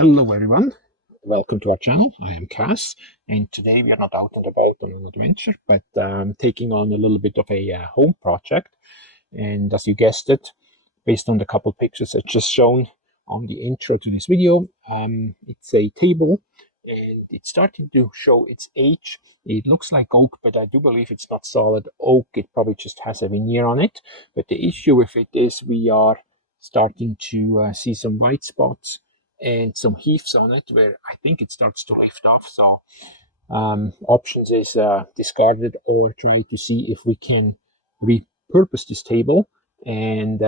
Hello everyone, welcome to our channel. I am Kass, and today we are not out and about on an adventure, but taking on a little bit of a home project. And as you guessed it, based on the couple pictures I just shown on the intro to this video, it's a table and it's starting to show its age. It looks like oak, but I do believe it's not solid oak. It probably just has a veneer on it. But the issue with it is we are starting to see some white spots and some heaves on it where I think it starts to lift off. So options is discard it or try to see if we can repurpose this table. And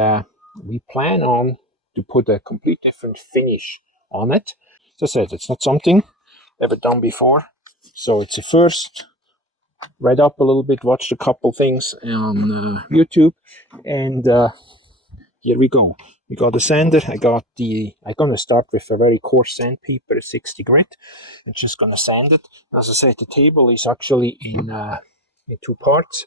we plan on to put a complete different finish on it. As I said, it's not something ever done before, so it's a first. Read up a little bit, watched a couple things on YouTube, and here we go. We got a sander. I'm gonna start with a very coarse sandpaper, 60 grit. I'm just gonna sand it. As I said, the table is actually in two parts.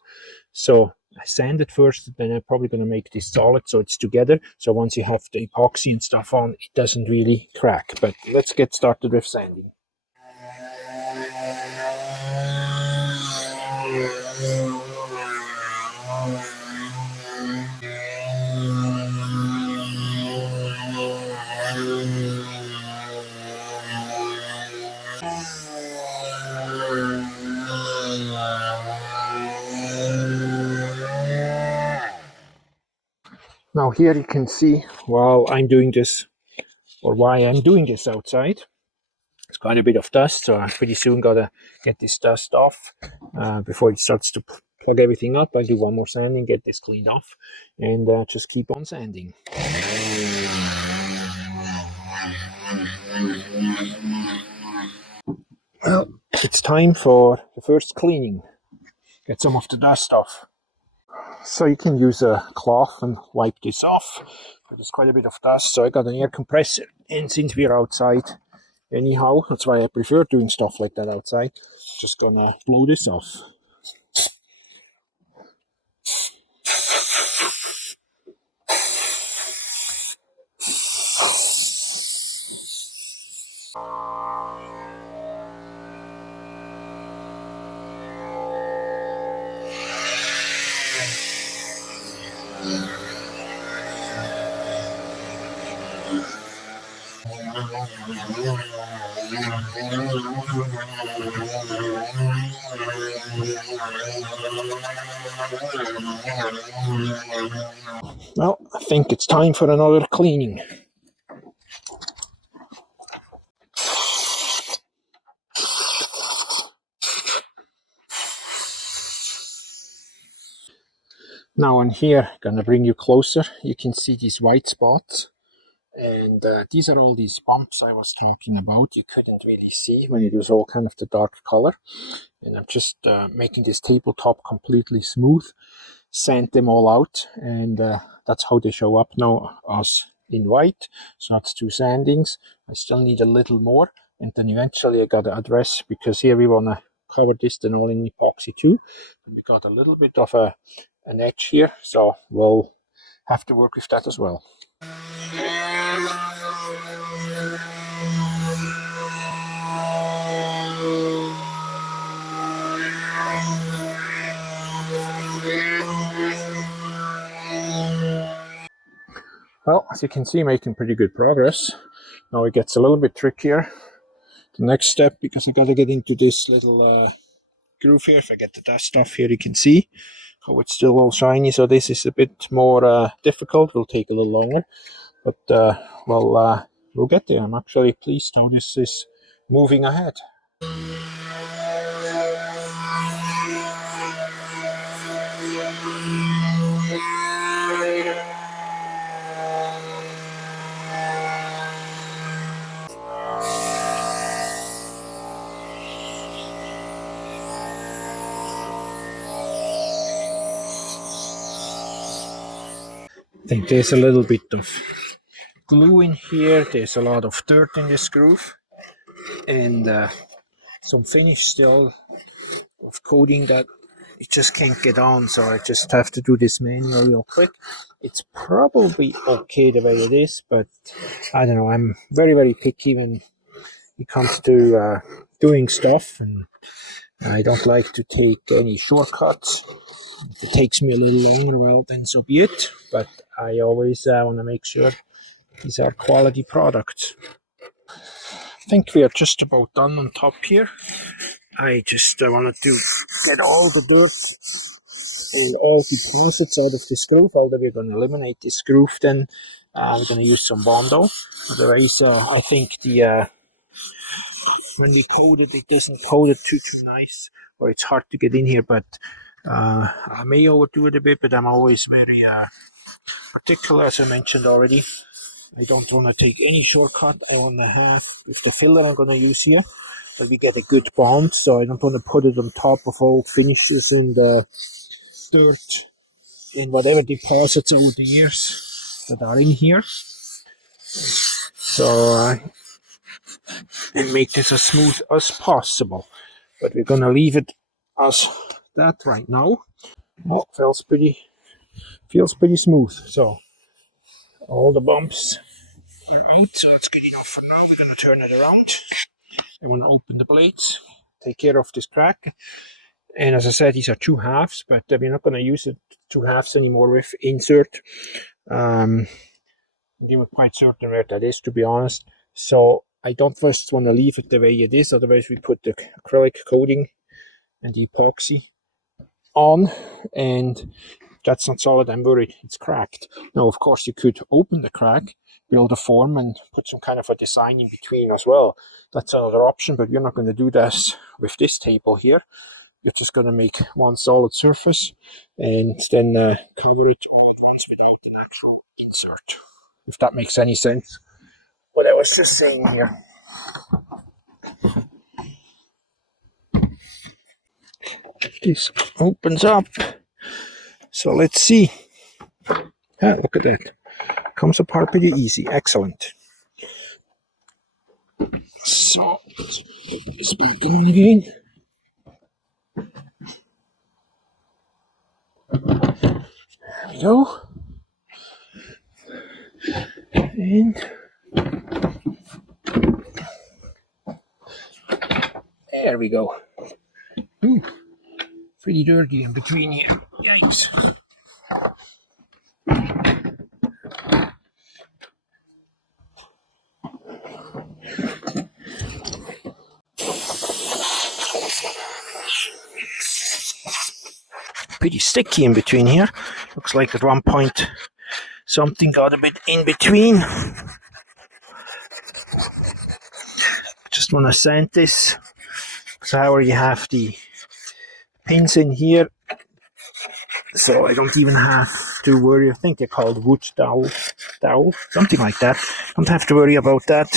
So I sand it first, then I'm probably gonna make this solid so it's together. So once you have the epoxy and stuff on, it doesn't really crack. But let's get started with sanding. Now here you can see while I'm doing this, or why I'm doing this outside. It's quite a bit of dust, so I pretty soon gotta get this dust off before it starts to plug everything up. I'll do one more sanding, get this cleaned off, and just keep on sanding. Well, it's time for the first cleaning. Get some of the dust off. So you can use a cloth and wipe this off. But there's quite a bit of dust, so I got an air compressor, and since we're outside anyhow, that's why I prefer doing stuff like that outside. Just gonna blow this off. Well, I think it's time for another cleaning. Now on here, gonna bring you closer. You can see these white spots. And these are all these bumps I was talking about. You couldn't really see when it was all kind of the dark color. And I'm just making this tabletop completely smooth, sand them all out, and that's how they show up now as in white. So that's two sandings. I still need a little more, and then eventually I gotta address, because here we wanna cover this then all in epoxy too. And we got a little bit of an edge here, so we'll have to work with that as well. Well, as you can see, making pretty good progress. Now it gets a little bit trickier. The next step, because I got to get into this little groove here. If I get the dust off here, you can see how it's still all shiny. So this is a bit more difficult. Will take a little longer, but we'll get there. I'm actually pleased how this is moving ahead. I think there's a little bit of glue in here. There's a lot of dirt in this groove, and some finish still of coating that it just can't get on, so I just have to do this manual real quick. It's probably okay the way it is, but I don't know, I'm very, very picky when it comes to doing stuff, and I don't like to take any shortcuts. If it takes me a little longer, well, then so be it, but I always want to make sure these are quality products. I think we are just about done on top here. I just wanted to get all the dirt and all deposits out of this groove, although we're going to eliminate this groove then. We're going to use some Bondo. Otherwise, I think the when we coat it, it doesn't coat it too nice, or it's hard to get in here, but I may overdo it a bit, but I'm always very particular, as I mentioned already. I don't want to take any shortcut. I want to have, with the filler I'm going to use here, that we get a good bond, so I don't want to put it on top of old finishes in the dirt, in whatever deposits over the years that are in here. So and make this as smooth as possible. But we're going to leave it as that right now. Oh, feels pretty smooth. So all the bumps are out, so that's good enough for now. We're going to turn it around. I want to open the blades, take care of this crack. And as I said, these are 2 halves, but we're not going to use it 2 halves anymore with insert. We were quite certain where that is, to be honest. So I don't first want to leave it the way it is, otherwise we put the acrylic coating and the epoxy on, and that's not solid. I'm worried it's cracked. Now, of course, you could open the crack, build a form, and put some kind of a design in between as well. That's another option, but we're not going to do this with this table here. You're just going to make one solid surface and then cover it all at once without an actual insert, if that makes any sense. What I was just saying here. This opens up. So let's see. Look at that. Comes apart pretty easy. Excellent. So let's put this back on again. There we go. And there we go. Ooh, pretty dirty in between here. Yikes. Pretty sticky in between here. Looks like at one point something got a bit in between. Just want to sand this. So I already have the pins in here, so I don't even have to worry. I think they're called wood dowel, something like that. Don't have to worry about that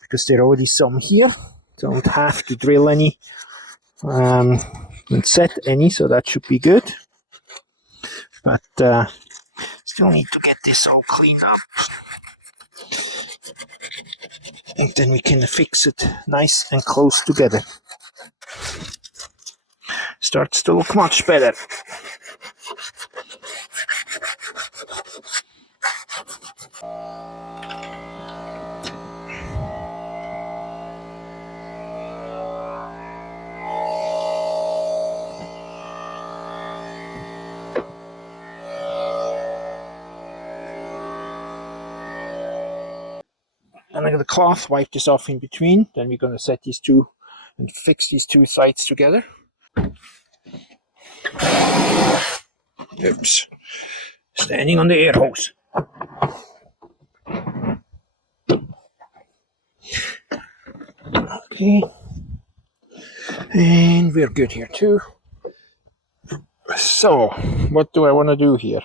because there are already some here. Don't have to drill any and set any, so that should be good. But still need to get this all cleaned up, and then we can fix it nice and close together. Starts to look much better. And I got the cloth, wipe this off in between. Then we're going to set these two and fix these two sides together. Oops. Standing on the air hose. Okay. And we're good here too. So, what do I want to do here?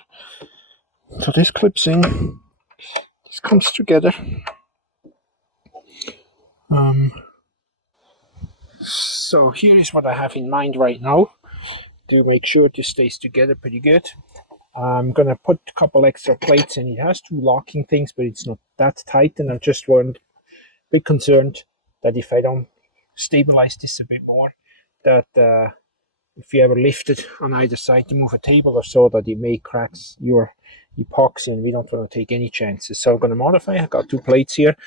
So this clips in. This comes together. So here is what I have in mind right now to make sure this stays together pretty good. I'm gonna put a couple extra plates in. It has 2 locking things, but it's not that tight, and I'm just a bit concerned that if I don't stabilize this a bit more, that if you ever lift it on either side to move a table or so, that it may crack your epoxy, and we don't want to take any chances. So I'm going to modify. I got 2 plates here.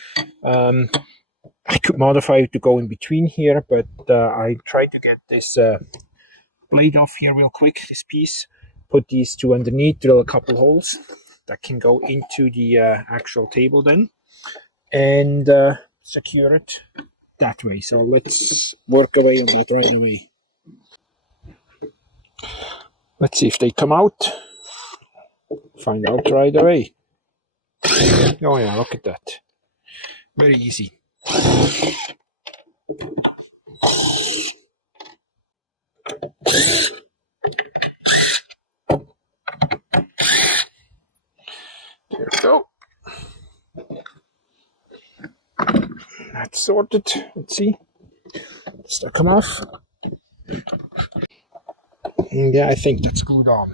I could modify it to go in between here, but I tried to get this blade off here real quick, this piece, put these 2 underneath, drill a couple holes that can go into the actual table then, and secure it that way. So let's work away on that right away. Let's see if they come out. Find out right away. Oh yeah, look at that. Very easy. There we go. That's sorted. Let's see. Does that come off? And yeah, I think that's glued on.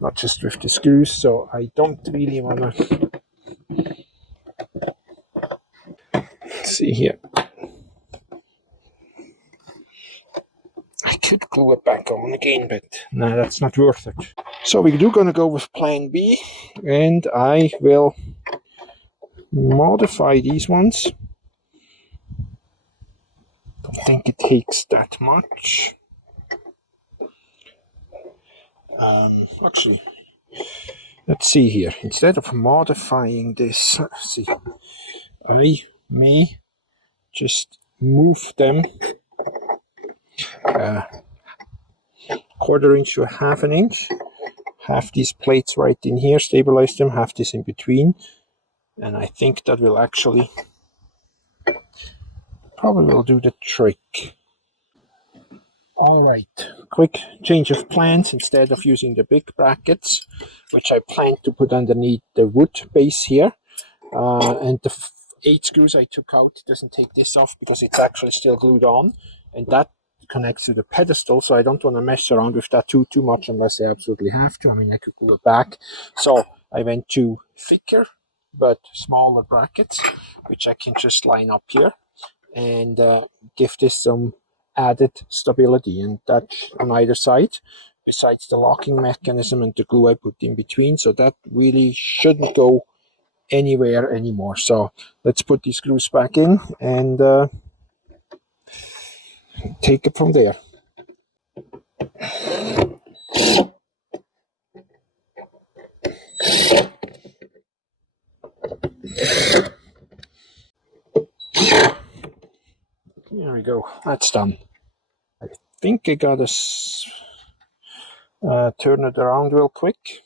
Not just with the screws, so I don't really want to. Let's see here. I could glue it back on again, but no, that's not worth it. So we're going to go with plan B, and I will modify these ones. Don't think it takes that much. Actually, let's see here. Instead of modifying this, let's see, I may just move them quarter inch to half an inch. Have these plates right in here, stabilize them, have this in between, and I think that will actually probably will do the trick. Alright, quick change of plans. Instead of using the big brackets, which I plan to put underneath the wood base here, and the 8 screws I took out, doesn't take this off because it's actually still glued on, and that connects to the pedestal, so I don't want to mess around with that too much unless I absolutely have to. I mean, I could glue it back. So I went to thicker but smaller brackets, which I can just line up here and give this some added stability, and that on either side, besides the locking mechanism and the glue I put in between, so that really shouldn't go anywhere anymore. So let's put these screws back in and take it from there. There we go, that's done. I think I gotta turn it around real quick,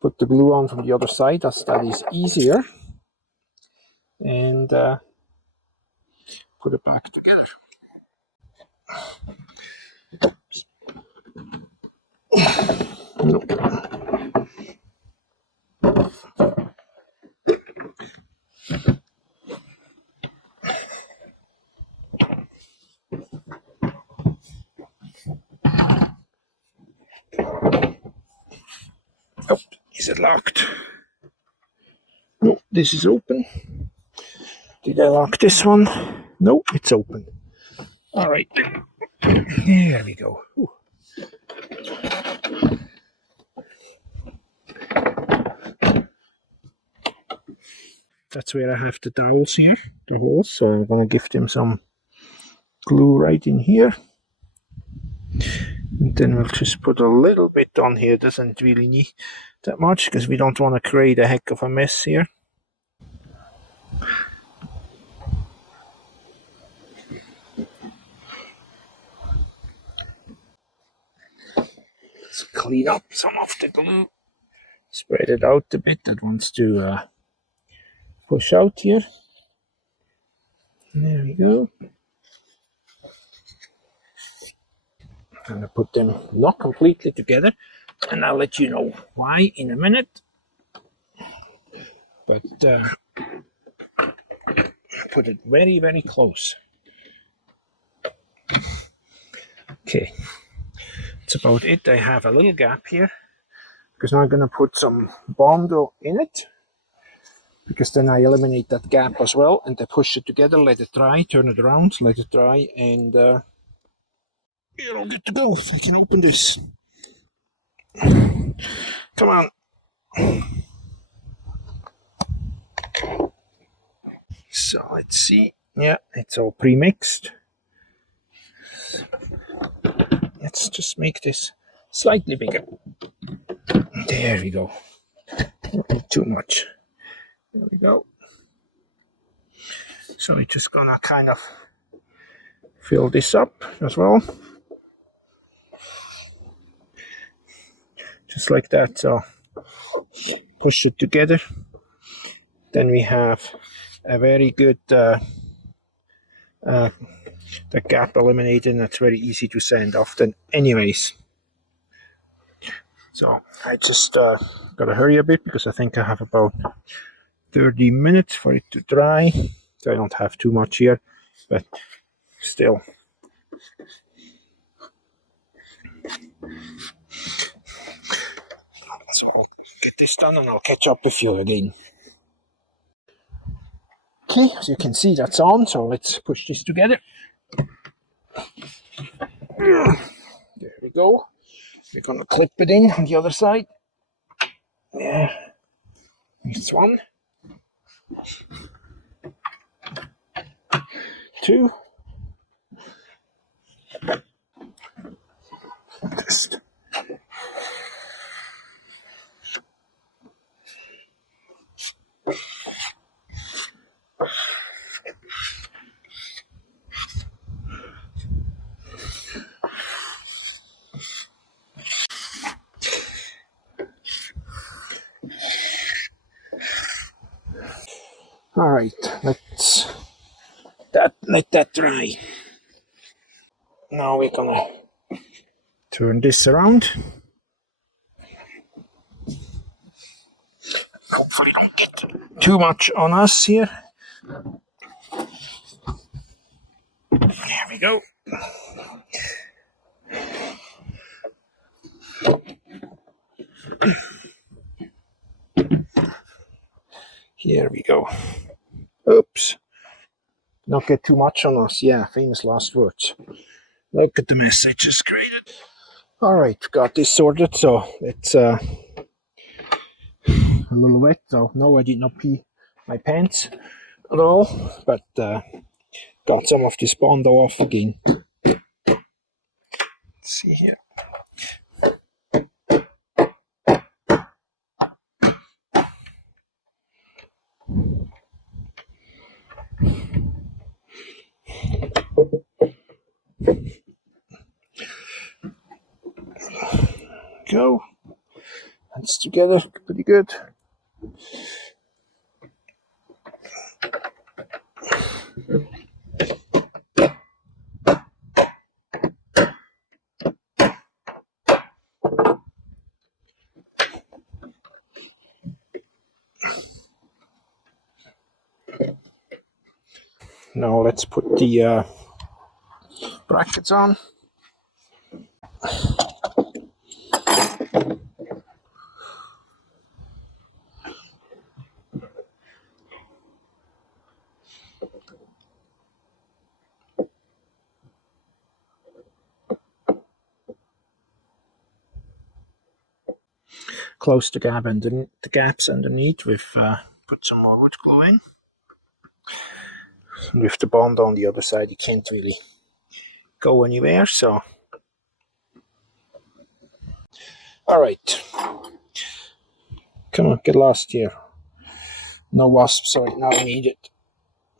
put the glue on from the other side, as that is easier, and put it back together. No. Oh, is it locked? No, this is open. Did I lock this one? No, it's open. All right, there we go. Ooh. That's where I have the dowels here, the holes, so I'm going to give them some glue right in here. And then we'll just put a little bit on here. Doesn't really need that much because we don't want to create a heck of a mess here. Let's clean up some of the glue. Spread it out a bit. That wants to push out here. There we go. I'm going to put them not completely together, and I'll let you know why in a minute. But put it very, very close. Okay, that's about it. I have a little gap here because now I'm going to put some Bondo in it, because then I eliminate that gap as well, and I push it together, let it dry, turn it around, let it dry, and You're all good to go. I can open this. Come on. So let's see. Yeah, it's all pre-mixed. Let's just make this slightly bigger. There we go. Not too much. There we go. So we're just gonna kind of fill this up as well. Just like that. So push it together. Then we have a very good the gap eliminated, and that's very easy to sand off then anyways. So I just gotta hurry a bit because I think I have about 30 minutes for it to dry. So I don't have too much here, but still. So I'll get this done and I'll catch up with you again. Okay, as you can see, that's on, so let's push this together. There we go. We're gonna clip it in on the other side. Yeah, this one. 2. Just. All right, let's let that dry. Now we're gonna turn this around. Hopefully don't get too much on us here. There we go. Here we go. Oops. Not get too much on us. Yeah, famous last words. Look at the mess I just created. Alright, got this sorted, so it's a little wet, so no, I did not pee my pants at all, but got some of this Bondo off again. Let's see here. Go. That's together, pretty good. Now let's put the brackets on. Close the gaps underneath. We've put some more wood glue in. And with the Bondo on the other side, you can't really go anywhere. So, all right, come on, get lost here. No wasps right now needed.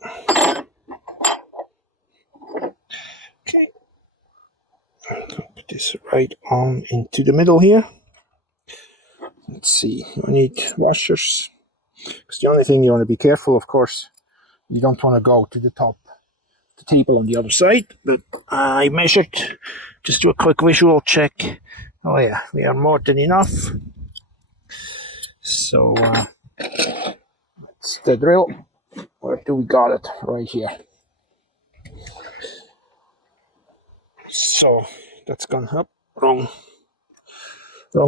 Okay, put this right on into the middle here. Let's see, I need washers. Because the only thing you want to be careful, of course, you don't want to go to the top of the table on the other side. But I measured, just do a quick visual check. Oh yeah, we are more than enough. So that's the drill. Where do we got it? Right here. So that's gone up. Wrong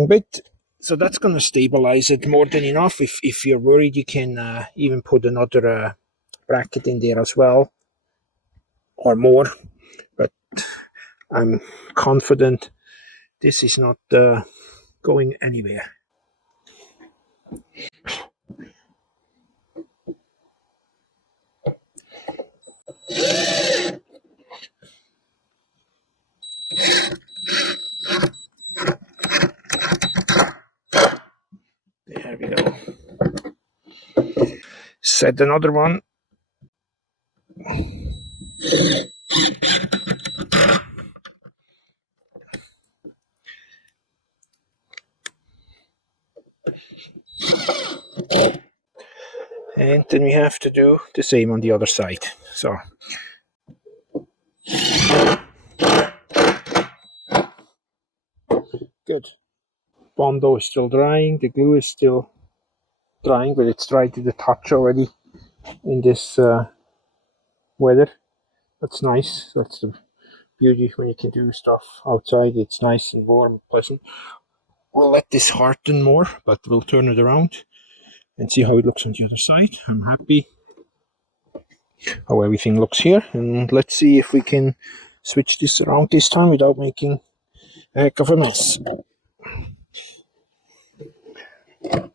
bit. So that's going to stabilize it more than enough. If you're worried, you can even put another bracket in there as well, or more. But I'm confident this is not going anywhere. There we go. Set another one. And then we have to do the same on the other side. So good. Bondo is still drying, the glue is still drying, but it's dry to the touch already in this weather. That's nice. That's the beauty when you can do stuff outside. It's nice and warm, pleasant. We'll let this harden more, but we'll turn it around and see how it looks on the other side. I'm happy how everything looks here, and let's see if we can switch this around this time without making a heck of a mess. There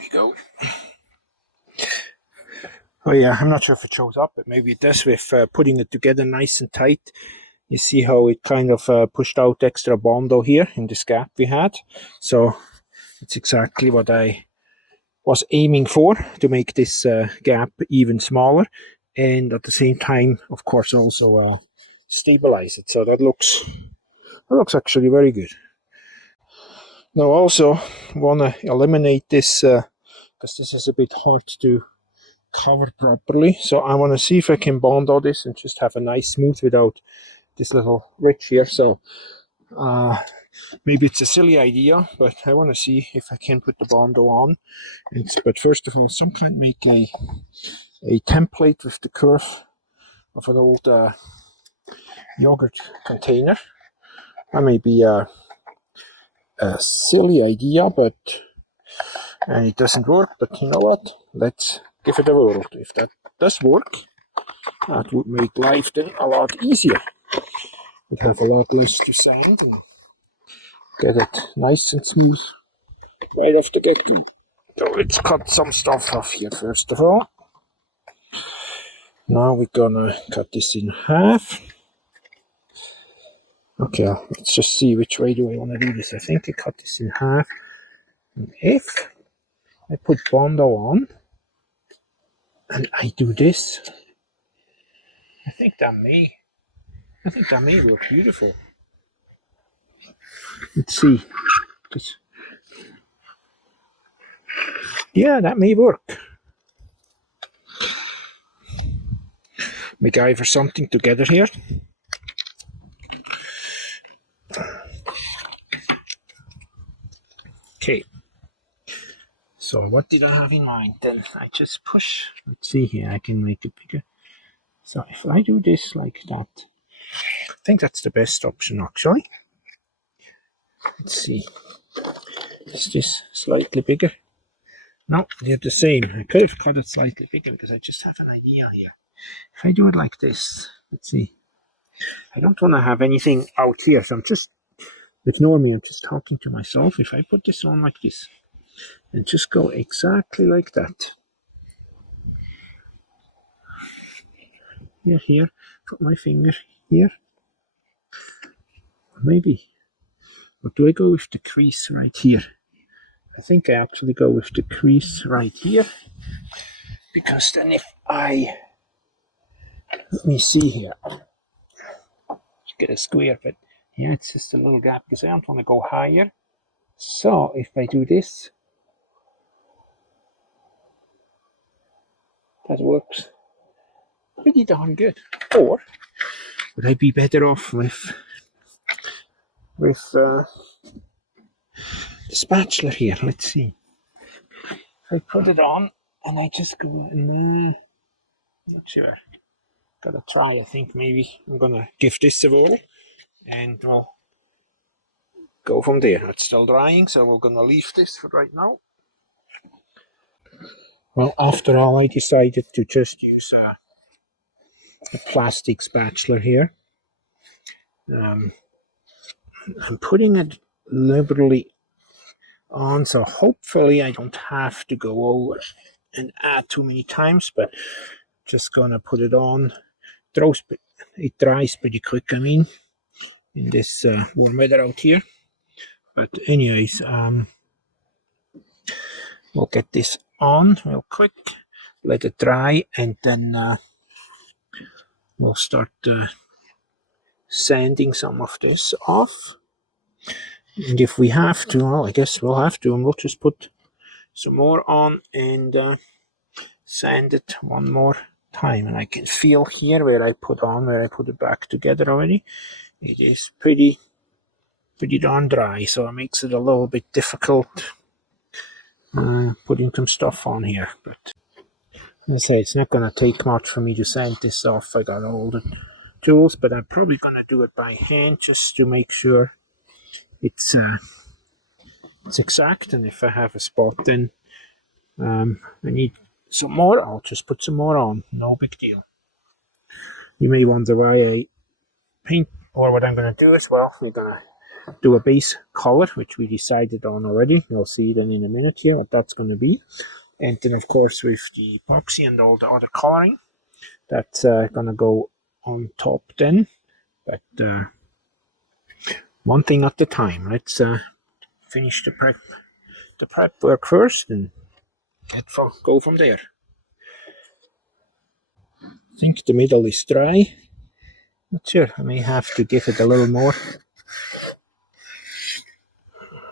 we go. Oh yeah, I'm not sure if it shows up, but maybe it does with putting it together nice and tight. You see how it kind of pushed out extra Bondo here in this gap we had. So it's exactly what I was aiming for, to make this gap even smaller, and at the same time, of course, also stabilize it. So that looks actually very good. Now also want to eliminate this because this is a bit hard to cover properly. So I want to see if I can Bondo this and just have a nice smooth without this little ridge here. So maybe it's a silly idea, but I want to see if I can put the Bondo on. But first of all, some kind make a template with the curve of an old yogurt container. That may be a silly idea, but it doesn't work. But you know what? Let's give it a whirl. If that does work, that would make life then a lot easier. We'd have a lot less to sand and get it nice and smooth right off the get-go. So let's cut some stuff off here first of all. Now we're gonna cut this in half. Okay, let's just see which way do I want to do this. I think I cut this in half. And if I put Bondo on and I do this, I think that may work beautiful. Let's see. Yeah, that may work. Makeover something together here. Okay. So what did I have in mind then? I just push. Let's see here. I can make it bigger. So if I do this like that, I think that's the best option actually. Let's see. Is this slightly bigger? No, they're the same. I could have cut it slightly bigger because I just have an idea here. If I do it like this, let's see. I don't want to have anything out here, so I'm just, ignore me, I'm just talking to myself. If I put this on like this and just go exactly like that. Here, put my finger here. Maybe. Or do I go with the crease right here? I think I actually go with the crease right here. Because then if I, let me see here. Get a square, but yeah, it's just a little gap because I don't want to go higher. So if I do this, that works pretty darn good. Or would I be better off with the spatula here? Let's see. If I put it on and I just go, not sure. Gotta try. I think maybe I'm gonna give this a whirl and we'll go from there. It's still drying, so we're gonna leave this for right now. Well, after all, I decided to just use a plastic spatula here. I'm putting it liberally on, so hopefully I don't have to go over and add too many times, but just gonna put it on. It dries pretty quick, I mean, in this warm weather out here. But anyways, we'll get this on real quick, let it dry, and then we'll start sanding some of this off. And if we have to, well, I guess we'll have to, and we'll just put some more on and sand it one more time. And I can feel here where I put it back together already. It is pretty darn dry, so it makes it a little bit difficult putting some stuff on here. But as I say, it's not going to take much for me to sand this off. I got all the tools, but I'm probably going to do it by hand just to make sure it's exact. And if I have a spot, then I need some more, I'll just put some more on. No big deal. You may wonder why I paint, or what I'm going to do as well. We're going to do a base color, which we decided on already. You'll see then in a minute here what that's going to be. And then, of course, with the epoxy and all the other coloring, that's going to go on top then. But one thing at a time. Let's finish the prep work first and go from there. I think the middle is dry. Not sure, I may have to give it a little more.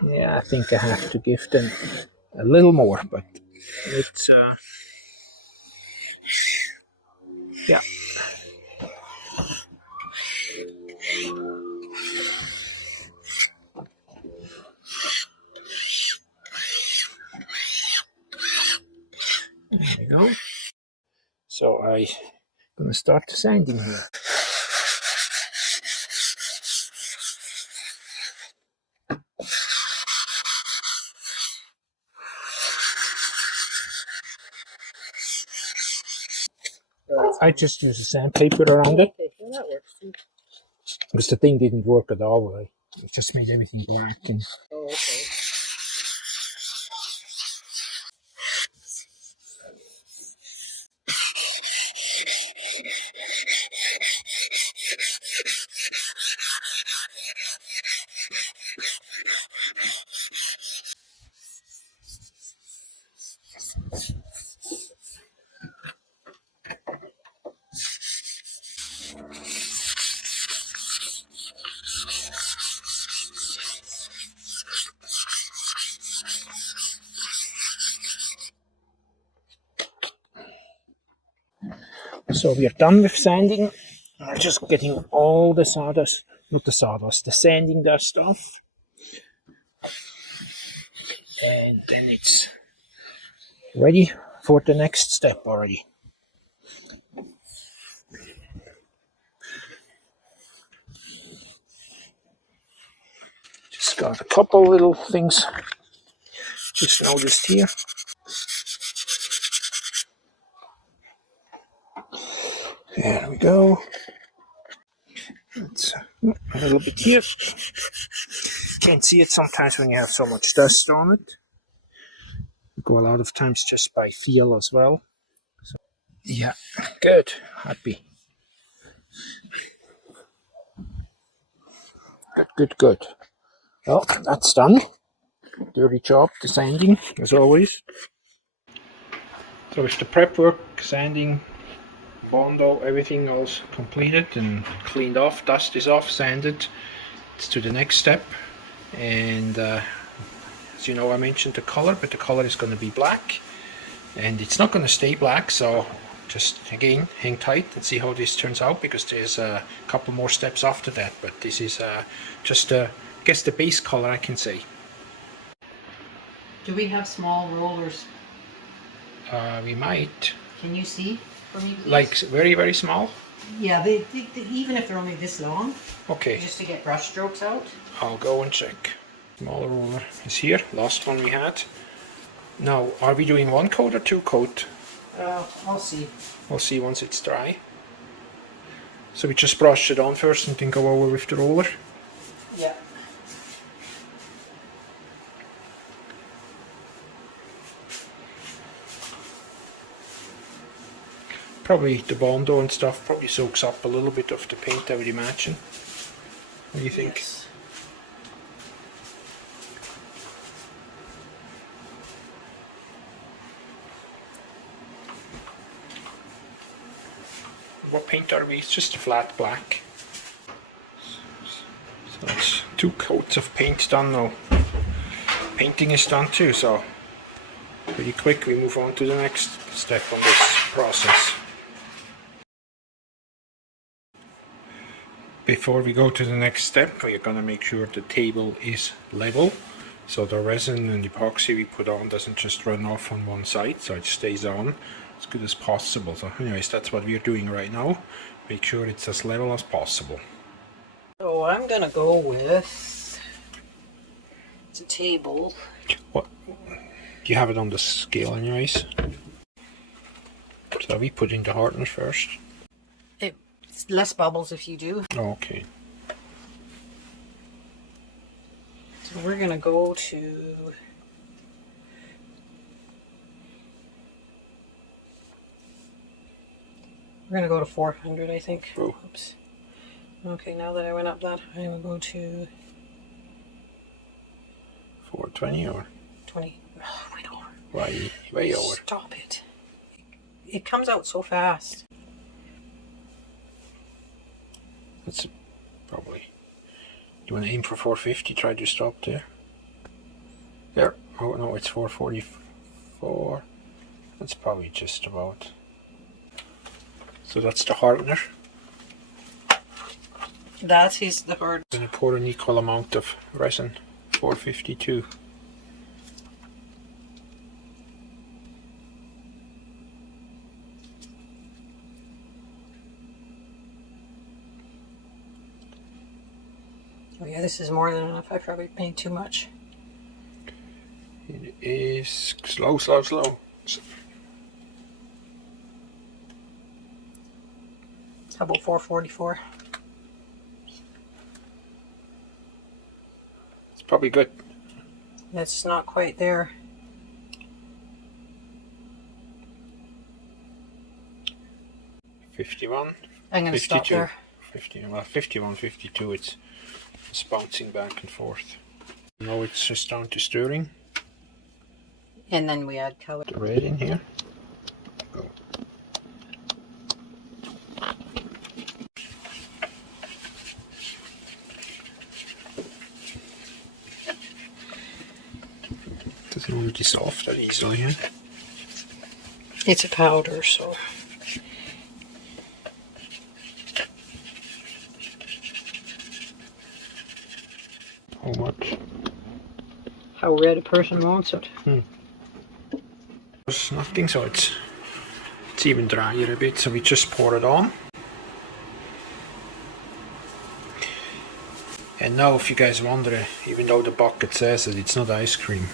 Yeah, I think I have to give them a little more, but it's yeah. There we go. So I'm gonna start sanding here. I just use a sandpaper around it. Well, that works too. Because the thing didn't work at all. It just made everything black. And oh, okay. so we are done with sanding. We're just getting all the sawdust, not the sawdust, the sanding dust off. And then it's ready for the next step already. Just got a couple little things just noticed here. There we go. It's a little bit here. Can't see it sometimes when you have so much dust on it. We go a lot of times just by feel as well. So, yeah, good. Happy. Good. Well, that's done. Dirty job, the sanding, as always. So with the prep work, sanding, Bondo, everything else completed and cleaned off, dust is off, sanded. It's to the next step. And as you know, I mentioned the color, but the color is going to be black. And it's not going to stay black, so just again hang tight and see how this turns out, because there's a couple more steps after that. But this is just I guess the base color, I can say. Do we have small rollers? We might. Can you see for me, please? Like very small? Yeah, they even if they're only this long. Okay. Just to get brush strokes out. I'll go and check. Smaller roller is here. Last one we had. Now, are we doing one coat or two coat? I'll see. We'll see once it's dry. So we just brush it on first and then go over with the roller. Yeah. Probably the Bondo and stuff probably soaks up a little bit of the paint, I would imagine. What do you think? Yes. What paint are we? It's just a flat black. So that's 2 coats of paint done now. Painting is done too, so pretty quick we move on to the next step on this process. Before we go to the next step, we are going to make sure the table is level, so the resin and epoxy we put on doesn't just run off on one side, so it stays on as good as possible. So anyways, that's what we are doing right now. Make sure it's as level as possible. So I'm gonna go with the table. What? You have it on the scale anyways. So we put in the hardness first. It's less bubbles if you do. Okay. So we're gonna go to we're gonna go to 400, I think. Oh. Oops. Okay, now that I went up that high, we'll go to 420 or 20. Oh, my God. way over. Stop it. It comes out so fast. That's probably. Do you want to aim for 450? Try to stop there. There. Oh no, it's 444. That's probably just about. So that's the hardener. That is the hard. Then you pour an equal amount of resin. 452. Oh yeah, this is more than enough. I probably made too much. It is slow. How about 444? It's probably good. It's not quite there. $51. I'm gonna stop there. 51, 52. It's bouncing back and forth. Now it's just down to stirring. And then we add color. The red in here. Go. Doesn't really dissolve that easily, huh? It's a powder, so. How much? How red a person wants it. There's nothing, so it's even drier a bit, so we just pour it on. And now if you guys wonder, even though the bucket says that it's not ice cream,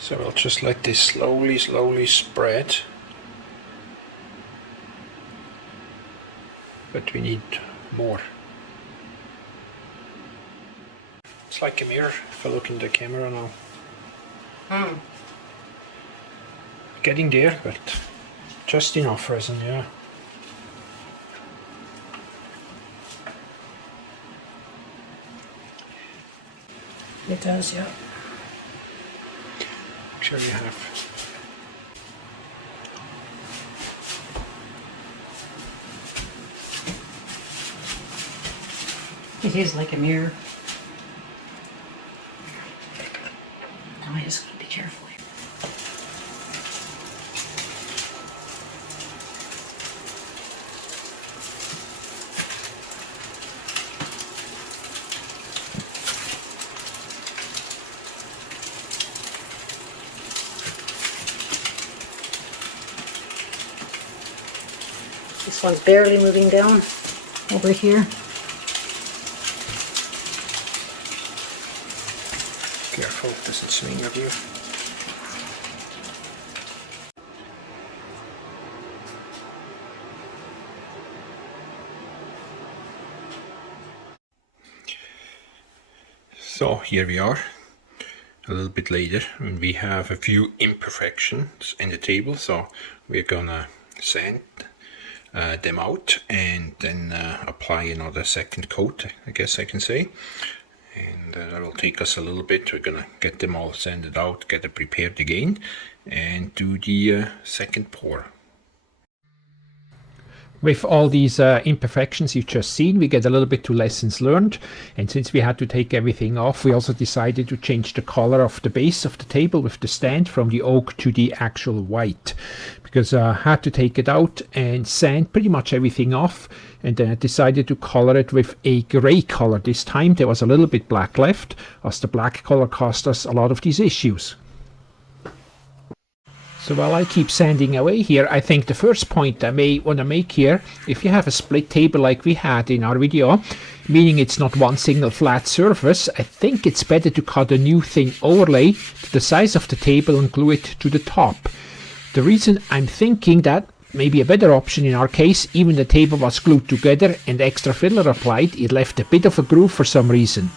so we'll just let this slowly spread. But we need more. It's like a mirror if I look in the camera now. Getting there, but just enough resin, yeah. It does, yeah. Make sure you have. It is like a mirror. Now I just gotta be careful here. This one's barely moving down over here. Careful, doesn't swing of you. So here we are, a little bit later, and we have a few imperfections in the table, so we're gonna sand them out and then apply another second coat, I guess I can say. And that will take us a little bit. We're gonna get them all sanded out, get it prepared again, and do the second pour. With all these imperfections you've just seen, we get a little bit to lessons learned, and since we had to take everything off, we also decided to change the color of the base of the table with the stand from the oak to the actual white, because I had to take it out and sand pretty much everything off, and then I decided to color it with a gray color this time. There was a little bit black left, as the black color caused us a lot of these issues. So while I keep sanding away here, I think the first point I may want to make here, if you have a split table like we had in our video, meaning it's not one single flat surface, I think it's better to cut a new thin overlay to the size of the table and glue it to the top. The reason I'm thinking that maybe a better option in our case, even the table was glued together and extra filler applied, it left a bit of a groove for some reason.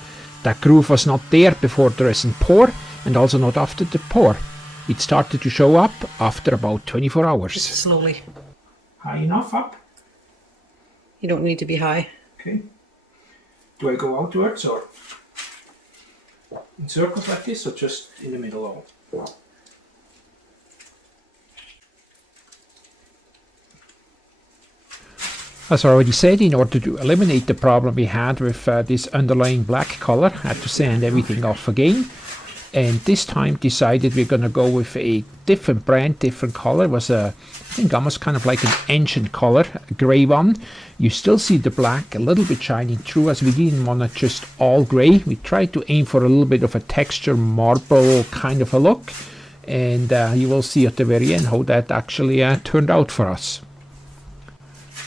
That groove was not there before the resin pour, and also not after the pour. It started to show up after about 24 hours. Just slowly. High enough up? You don't need to be high. Okay. Do I go outwards or in circles like this, or just in the middle all? As I already said, in order to eliminate the problem we had with this underlying black color, I had to sand everything off again. And this time decided we're going to go with a different brand, different color. It was I think almost kind of like an ancient color, a grey one. You still see the black a little bit shining through, as we didn't want it just all grey. We tried to aim for a little bit of a texture, marble kind of a look. And you will see at the very end how that actually turned out for us.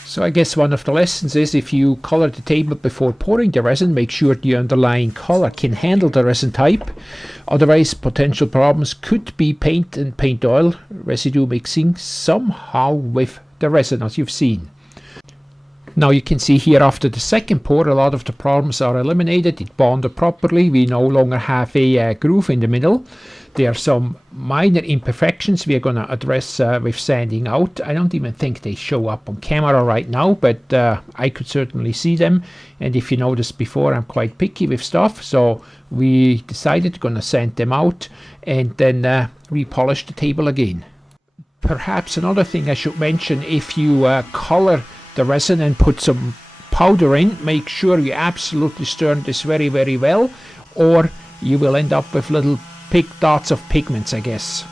So I guess one of the lessons is, if you color the table before pouring the resin, make sure the underlying color can handle the resin type. Otherwise, potential problems could be paint and paint oil residue mixing somehow with the resin, as you've seen. Now you can see here after the second pour, a lot of the problems are eliminated. It bonded properly. We no longer have a groove in the middle. There are some minor imperfections we are going to address with sanding out. I don't even think they show up on camera right now, but I could certainly see them. And if you noticed before, I'm quite picky with stuff, so we decided going to sand them out and then repolish the table again. Perhaps another thing I should mention, if you color the resin and put some powder in, make sure you absolutely stir this very, very well, or you will end up with little dots of pigments, I guess.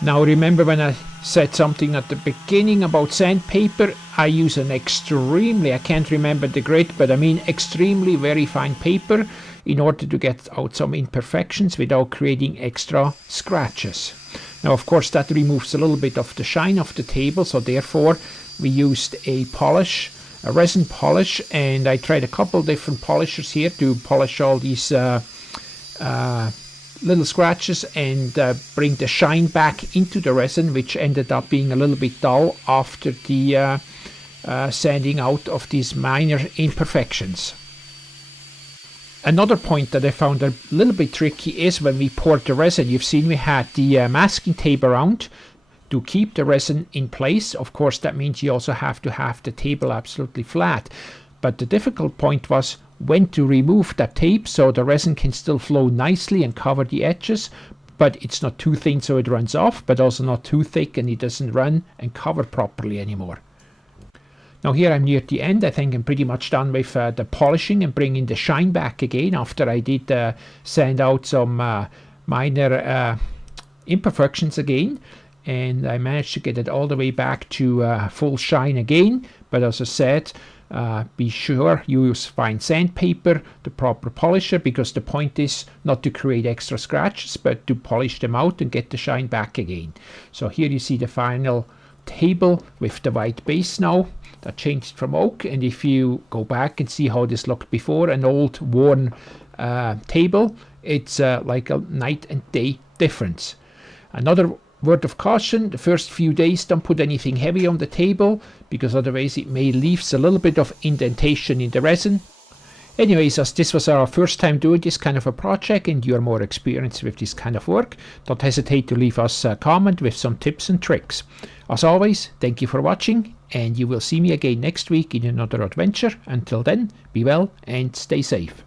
Now remember when I said something at the beginning about sandpaper, I use an extremely, I can't remember the grit, but I mean extremely very fine paper in order to get out some imperfections without creating extra scratches. Now of course that removes a little bit of the shine of the table, so therefore we used a polish, a resin polish, and I tried a couple different polishers here to polish all these little scratches and bring the shine back into the resin, which ended up being a little bit dull after the sanding out of these minor imperfections. Another point that I found a little bit tricky is when we poured the resin. You've seen we had the masking tape around to keep the resin in place. Of course that means you also have to have the table absolutely flat, but the difficult point was when to remove that tape so the resin can still flow nicely and cover the edges, but it's not too thin so it runs off, but also not too thick and it doesn't run and cover properly anymore. Now here I'm near the end. I think I'm pretty much done with the polishing and bringing the shine back again after I did sand out some minor imperfections again, and I managed to get it all the way back to full shine again. But as I said, be sure you use fine sandpaper, the proper polisher, because the point is not to create extra scratches but to polish them out and get the shine back again. So here you see the final table with the white base now that changed from oak. And if you go back and see how this looked before, an old worn table, it's like a night and day difference. Another word of caution: the first few days don't put anything heavy on the table, because otherwise it may leave a little bit of indentation in the resin. Anyways, as this was our first time doing this kind of a project and you're more experienced with this kind of work, don't hesitate to leave us a comment with some tips and tricks. As always, thank you for watching, and you will see me again next week in another adventure. Until then, be well and stay safe.